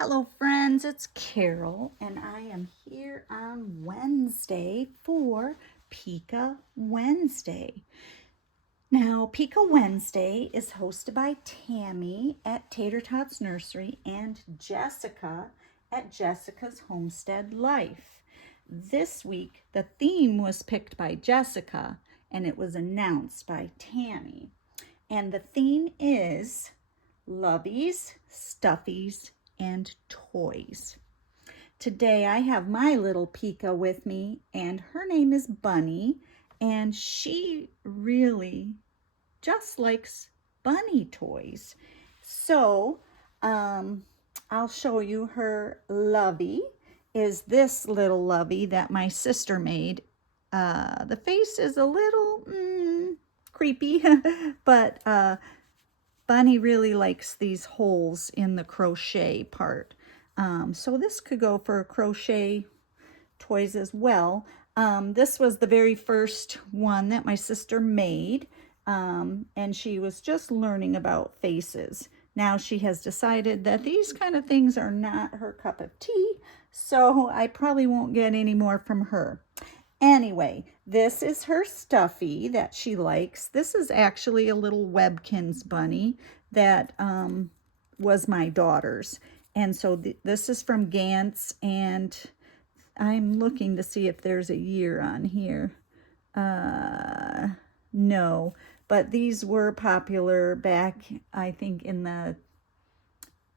Hello friends, it's Carol and I am here on Wednesday for Peeka Wednesday. Now, Peeka Wednesday is hosted by Tami at Tater Tots Nursery and Jesika at Jesika's Homestead Life. This week, the theme was picked by Jesika and it was announced by Tami. And the theme is Loveys, Stuffies, and Toys. Today I have my little Peeka with me, and her name is Bunny, and she really just likes bunny toys. So I'll show you her lovey. Is this little lovey that my sister made. The face is a little creepy, but Bunny really likes these holes in the crochet part. So this could go for crochet toys as well. This was the very first one that my sister made, and she was just learning about faces. Now she has decided that these kind of things are not her cup of tea, so I probably won't get any more from her. Anyway, this is her stuffy that she likes. This is actually a little Webkins bunny that was my daughter's. And so this is from Gantz, and I'm looking to see if there's a year on here. No, but these were popular back, I think, in the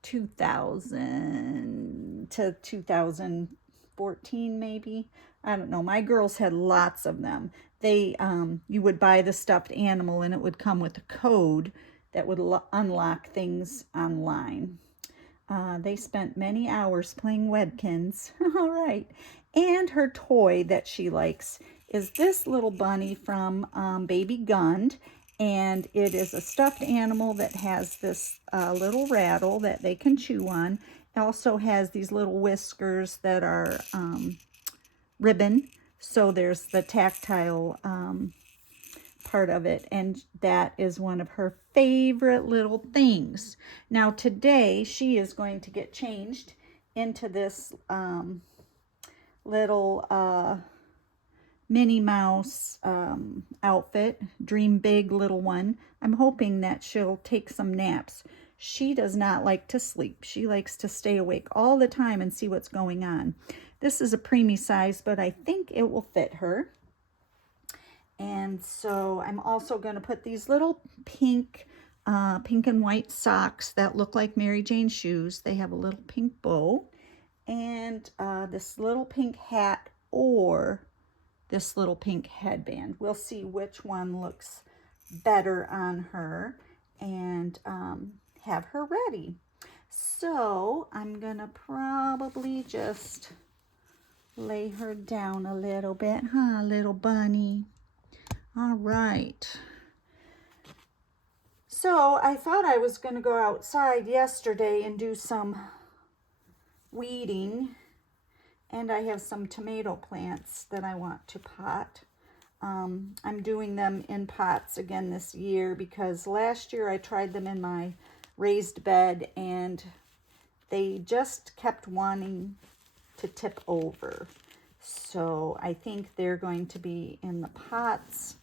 2000 to 2014 maybe. I don't know. My girls had lots of them. They you would buy the stuffed animal and it would come with a code that would unlock things online. They spent many hours playing Webkins. All right. And her toy that she likes is this little bunny from Baby Gund. And it is a stuffed animal that has this little rattle that they can chew on. It also has these little whiskers that are ribbon. So there's the tactile part of it, and that is one of her favorite little things. Now today she is going to get changed into this little Minnie Mouse outfit, Dream Big little one. I'm hoping that she'll take some naps. She does not like to sleep. She likes to stay awake all the time and see what's going on. This is a preemie size, but I think it will fit her. And so I'm also going to put these little pink and white socks that look like Mary Jane shoes. They have a little pink bow, and this little pink hat or this little pink headband. We'll see which one looks better on her and have her ready. So I'm gonna probably just lay her down a little bit, huh, little bunny? All right. So I thought I was going to go outside yesterday and do some weeding, and I have some tomato plants that I want to pot. I'm doing them in pots again this year because last year I tried them in my raised bed and they just kept wanting to tip over. So I think they're going to be in the pots.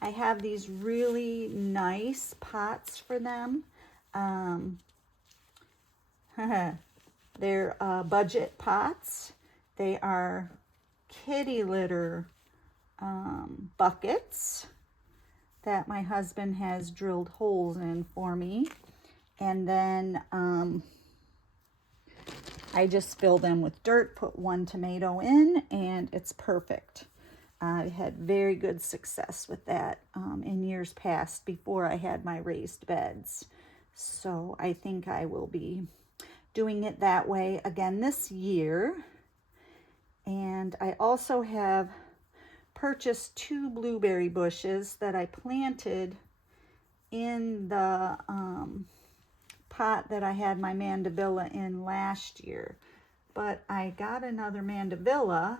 I have these really nice pots for them. They're budget pots. They are kitty litter buckets that my husband has drilled holes in for me. And then I just fill them with dirt, put one tomato in, and it's perfect. I had very good success with that in years past before I had my raised beds. So I think I will be doing it that way again this year. And I also have purchased 2 blueberry bushes that I planted in the pot that I had my mandevilla in last year. But I got another mandevilla,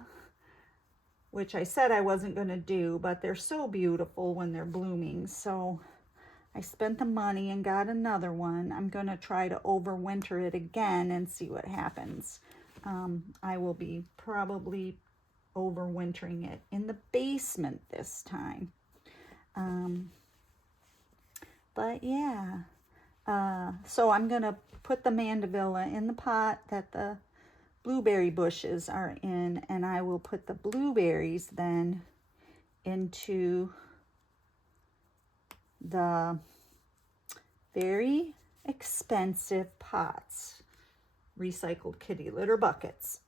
which I said I wasn't going to do, but they're so beautiful when they're blooming. So I spent the money and got another one. I'm going to try to overwinter it again and see what happens. I will be probably overwintering it in the basement this time. But yeah, so I'm going to put the mandevilla in the pot that the blueberry bushes are in, and I will put the blueberries then into the very expensive pots, recycled kitty litter buckets.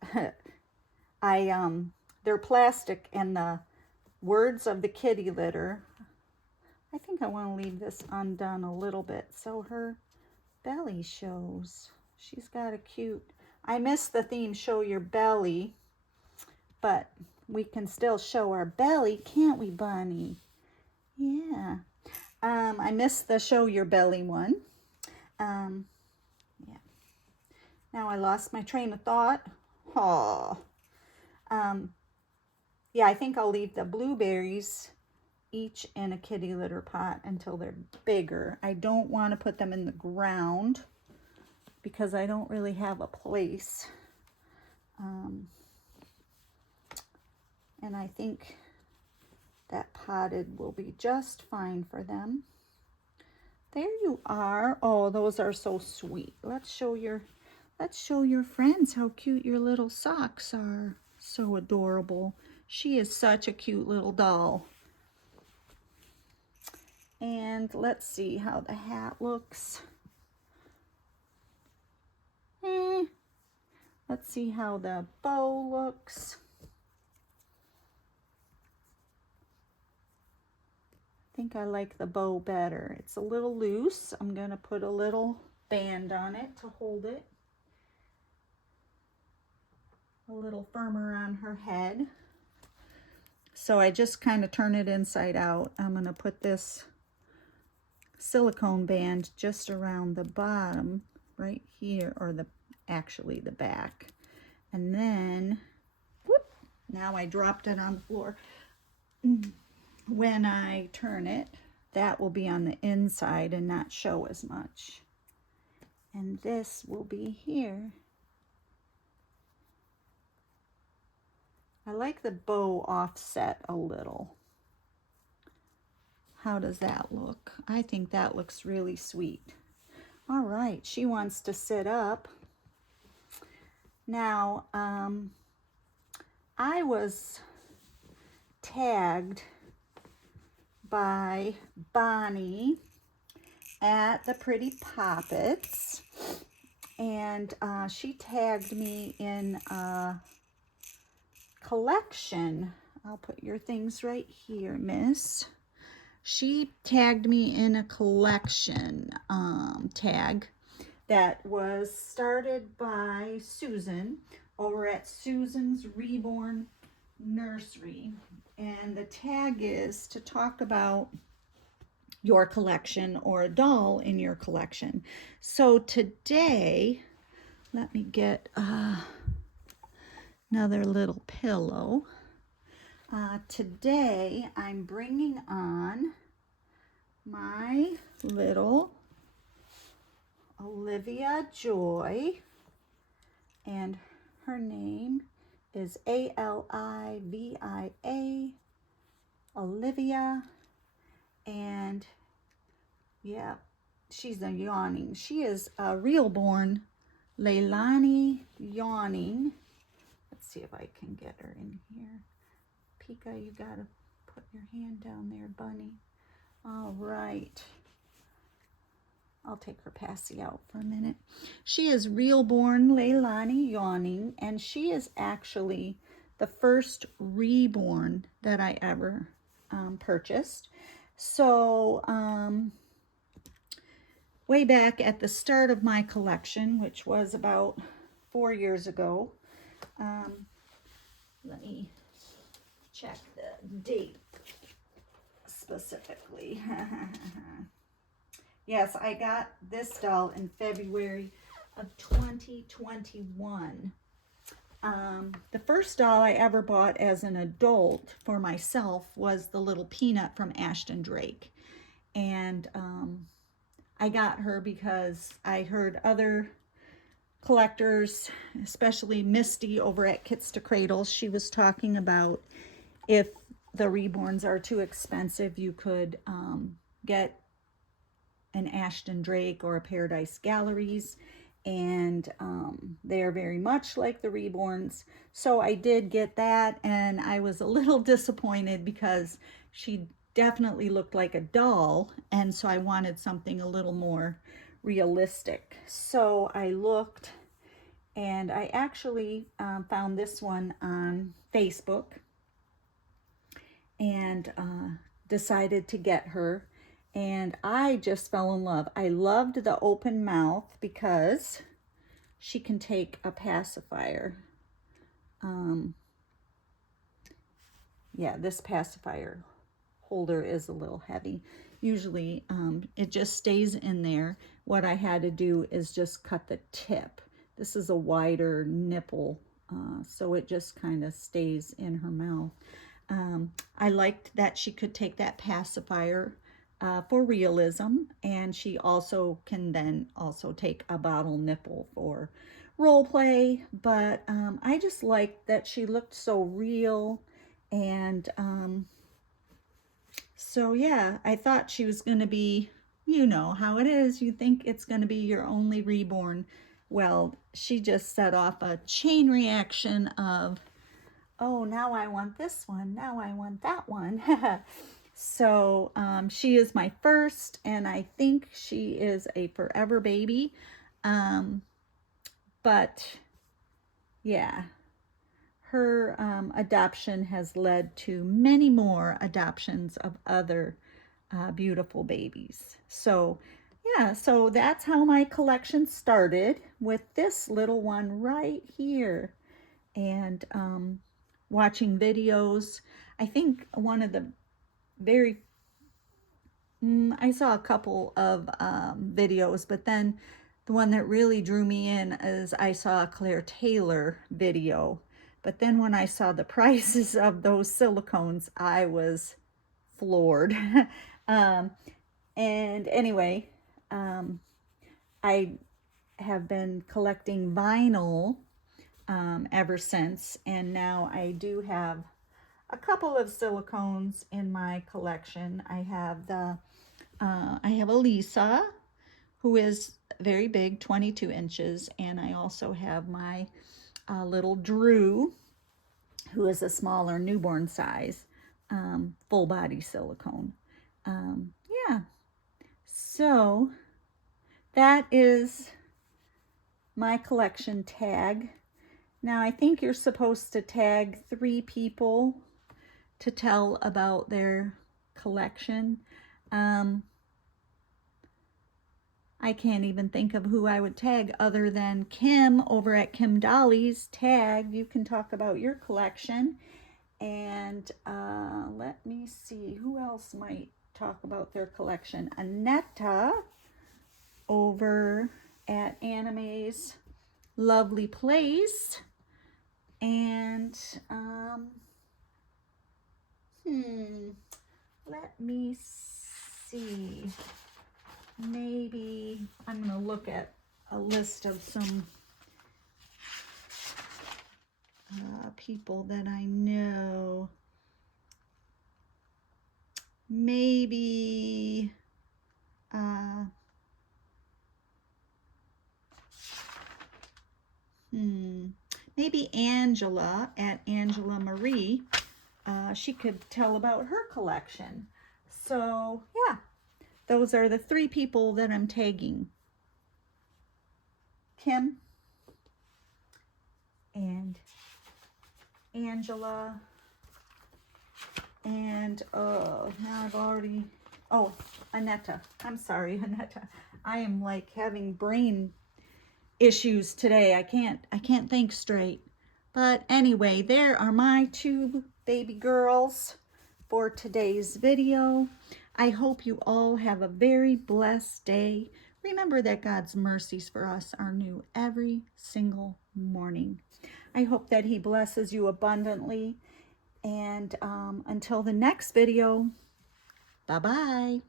They're plastic, and the words of the kitty litter, I think I want to leave this undone a little bit so her belly shows. She's got a cute, I missed the theme, show your belly, but we can still show our belly, can't we, Bunny? Yeah. I missed the show your belly one. Yeah. Now I lost my train of thought. Oh. Yeah, I think I'll leave the blueberries each in a kitty litter pot until they're bigger. I don't want to put them in the ground because I don't really have a place. And I think that potted will be just fine for them. There you are. Oh, those are so sweet. Let's show your friends how cute your little socks are. So adorable. She is such a cute little doll. And let's see how the hat looks. Let's see how the bow looks. I think I like the bow better. It's a little loose. I'm going to put a little band on it to hold it. A little firmer on her head. So I just kind of turn it inside out. I'm going to put this silicone band just around the bottom right here, or actually the back. And then, whoop, now I dropped it on the floor. When I turn it, that will be on the inside and not show as much. And this will be here. I like the bow offset a little. How does that look? I think that looks really sweet. All right, she wants to sit up. Now, I was tagged by Bonnie at the Pretty Poppets, and she tagged me in a collection. I'll put your things right here, miss. She tagged me in a collection tag that was started by Susan over at Susan's Reborn Nursery. And the tag is to talk about your collection or a doll in your collection. So today, let me get another little pillow. Today, I'm bringing on my little Olivia Joy, and her name is Alivia, Olivia, and yeah, she's a yawning. She is a real born Leilani yawning. Let's see if I can get her in here. Peeka, you gotta put your hand down there, bunny. All right. I'll take her passy out for a minute. She is real born Leilani yawning, and she is actually the first reborn that I ever purchased. So way back at the start of my collection, which was about 4 years ago, let me check the date specifically. Yes, I got this doll in February of 2021. The first doll I ever bought as an adult for myself was the little Peanut from Ashton Drake. And I got her because I heard other collectors, especially Misty over at Kits to Cradles, she was talking about if the reborns are too expensive, you could get an Ashton Drake or a Paradise Galleries, and they are very much like the reborns. So I did get that, and I was a little disappointed because she definitely looked like a doll, and so I wanted something a little more realistic. So I looked, and I actually found this one on Facebook, and decided to get her, and I just fell in love. I loved the open mouth because she can take a pacifier. Yeah, this pacifier holder is a little heavy. Usually it just stays in there. What I had to do is just cut the tip. This is a wider nipple, so it just kind of stays in her mouth. I liked that she could take that pacifier for realism, and she also can then also take a bottle nipple for role play. But I just liked that she looked so real, and so yeah, I thought she was going to be, you know how it is, you think it's going to be your only reborn. Well, she just set off a chain reaction of, oh, now I want this one, now I want that one. So she is my first, and I think she is a forever baby. But yeah, her adoption has led to many more adoptions of other beautiful babies. So yeah, so that's how my collection started, with this little one right here. And watching videos. I think one of the I saw a couple of videos, but then the one that really drew me in is I saw a Claire Taylor video. But then when I saw the prices of those silicones, I was floored. And anyway, I have been collecting vinyl ever since, and now I do have a couple of silicones in my collection. I have a Lisa, who is very big, 22 inches, and I also have my little Drew, who is a smaller newborn size, full body silicone. Yeah, so that is my collection tag. Now I think you're supposed to tag 3 people to tell about their collection. I can't even think of who I would tag other than Kim over at Kim Dolly's. Tag, you can talk about your collection. And let me see, who else might talk about their collection? Annette over at Anime's Lovely Place. And let me see. Maybe I'm going to look at a list of some people that I know. Maybe maybe Angela at Angela Marie. She could tell about her collection. So yeah, those are the 3 people that I'm tagging. Kim and Angela, and now I've already, oh, Annette. I'm sorry, Annette. I am like having brain issues today. I can't think straight. But anyway, there are my 2 baby girls for today's video. I hope you all have a very blessed day. Remember that God's mercies for us are new every single morning. I hope that He blesses you abundantly. And until the next video, bye-bye.